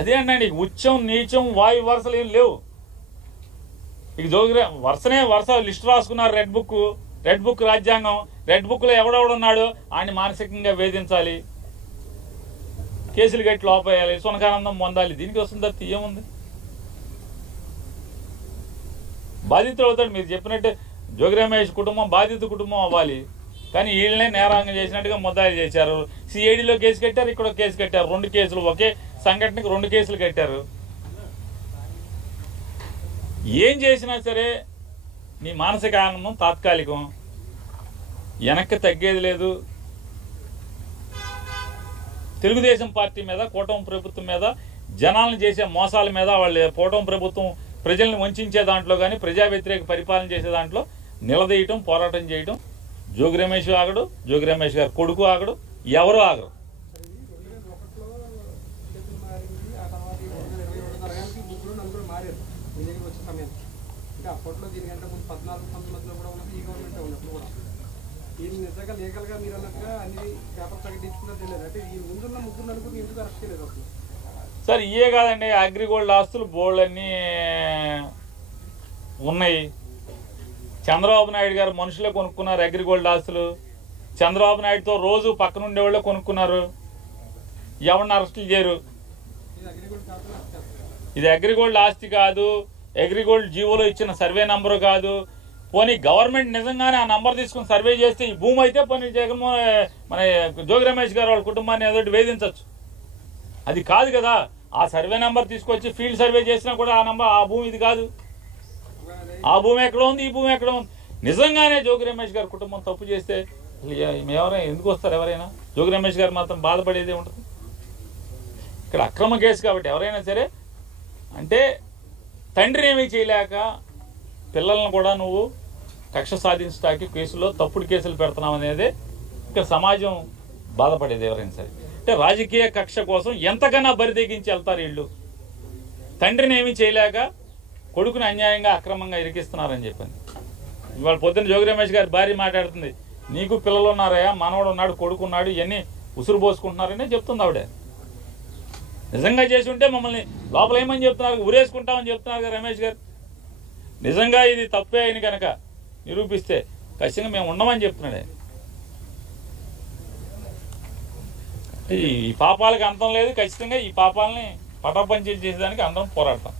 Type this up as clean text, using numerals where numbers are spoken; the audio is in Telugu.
అదే అన్నాడు, నీకు ఉచ్చం నీచం వాయు వరుసలు ఏం లేవు. ఇక వరుస లిస్ట్ రాసుకున్నారు. రెడ్ బుక్ రాజ్యాంగం. రెడ్ బుక్లో ఎవడెవడున్నాడు ఆయన మానసికంగా వేధించాలి, కేసులు కట్టి లోపేయాలి, సునకానందం పొందాలి. దీనికి వస్తుంది తప్ప ఏముంది? బాధితులు అవుతాడు. మీరు చెప్పినట్టు జోగి రమేష్ కుటుంబం బాధిత కుటుంబం అవ్వాలి, కానీ వీళ్ళనే నేరాంగం చేసినట్టుగా ముద్దాయిలు చేశారు. సిఐడిలో కేసు కట్టారు, ఇక్కడ కేసు కట్టారు. 2 కేసులు, ఒకే సంఘటనకి 2 కేసులు కట్టారు. ఏం చేసినా సరే నీ మానసిక ఆనందం తాత్కాలికం, వెనక్కి తగ్గేది లేదు. తెలుగుదేశం పార్టీ మీద, కూటమి ప్రభుత్వం మీద, జనాలను చేసే మోసాల మీద, వాళ్ళు కూటమి ప్రభుత్వం ప్రజల్ని వంచే దాంట్లో కానీ ప్రజా వ్యతిరేక పరిపాలన చేసే దాంట్లో నిలదీయటం, పోరాటం చేయటం. జోగి రమేష్ ఆగడు, జోగి రమేష్ గారు కొడుకు ఆగడు, ఎవరు ఆగరు. సార్ ఇయే కాదండి, అగ్రిగోల్డ్ ఆస్తులు బోల్డన్నీ ఉన్నాయి. చంద్రబాబు నాయుడు గారు మనుషులే కొనుక్కున్నారు అగ్రిగోల్డ్ ఆస్తులు. చంద్రబాబు నాయుడుతో రోజు పక్కన ఉండేవాళ్ళే కొనుక్కున్నారు. ఎవరిని అరెస్టులు చేయరు. ఇది అగ్రిగోల్డ్ ఆస్తి కాదు, అగ్రిగోల్డ్ జీవోలో ఇచ్చిన సర్వే నంబరు కాదు. పోనీ గవర్నమెంట్ నిజంగానే ఆ నంబర్ తీసుకుని సర్వే చేస్తే ఈ భూమి అయితే పోనీ మన జోగి రమేష్ గారు వాళ్ళ కుటుంబాన్ని ఏదోటి వేధించవచ్చు. అది కాదు కదా. ఆ సర్వే నెంబర్ తీసుకొచ్చి ఫీల్డ్ సర్వే చేసినా కూడా ఆ భూమి ఇది కాదు. ఆ భూమి ఎక్కడ ఉంది, ఈ భూమి ఎక్కడ ఉంది. నిజంగానే జోగి రమేష్ గారి కుటుంబం తప్పు చేస్తే ఎవరైనా ఎందుకు వస్తారు? ఎవరైనా జోగి రమేష్ గారు మాత్రం బాధపడేదే ఉంటుంది. ఇక్కడ అక్రమ కేసు కాబట్టి ఎవరైనా సరే, అంటే తండ్రిని ఏమీ చేయలేక పిల్లలను కూడా నువ్వు కక్ష సాధించడానికి కేసులో తప్పుడు కేసులు పెడుతున్నావు అనేది ఇక్కడ సమాజం బాధపడేది ఎవరైనా సరే. అంటే రాజకీయ కక్ష కోసం ఎంతకన్నా బరిదెగించి వెళ్తారు వీళ్ళు. తండ్రిని ఏమీ చేయలేక కొడుకుని అన్యాయంగా అక్రమంగా ఇరికిస్తున్నారని చెప్పింది. ఇవాళ పొద్దున్న జోగి రమేష్ గారి భార్య మాట్లాడుతుంది, నీకు పిల్లలు ఉన్నారయ్యా, మనవడు ఉన్నాడు, కొడుకు ఉన్నాడు, ఇవన్నీ ఉసురు పోసుకుంటున్నారని చెప్తుంది ఆవిడ. నిజంగా చేసి ఉంటే మమ్మల్ని లోపల ఏమని చెప్తున్నారు, ఉరేసుకుంటామని చెప్తున్నారు కదా రమేష్ గారు. నిజంగా ఇది తప్పే అయిన కనుక నిరూపిస్తే ఖచ్చితంగా మేము ఉండమని చెప్తున్నాడే. ఈ పాపాలకు అంతం లేదు. ఖచ్చితంగా ఈ పాపాలని పటాపంచలు చేసేదానికి అందరం పోరాడతాం.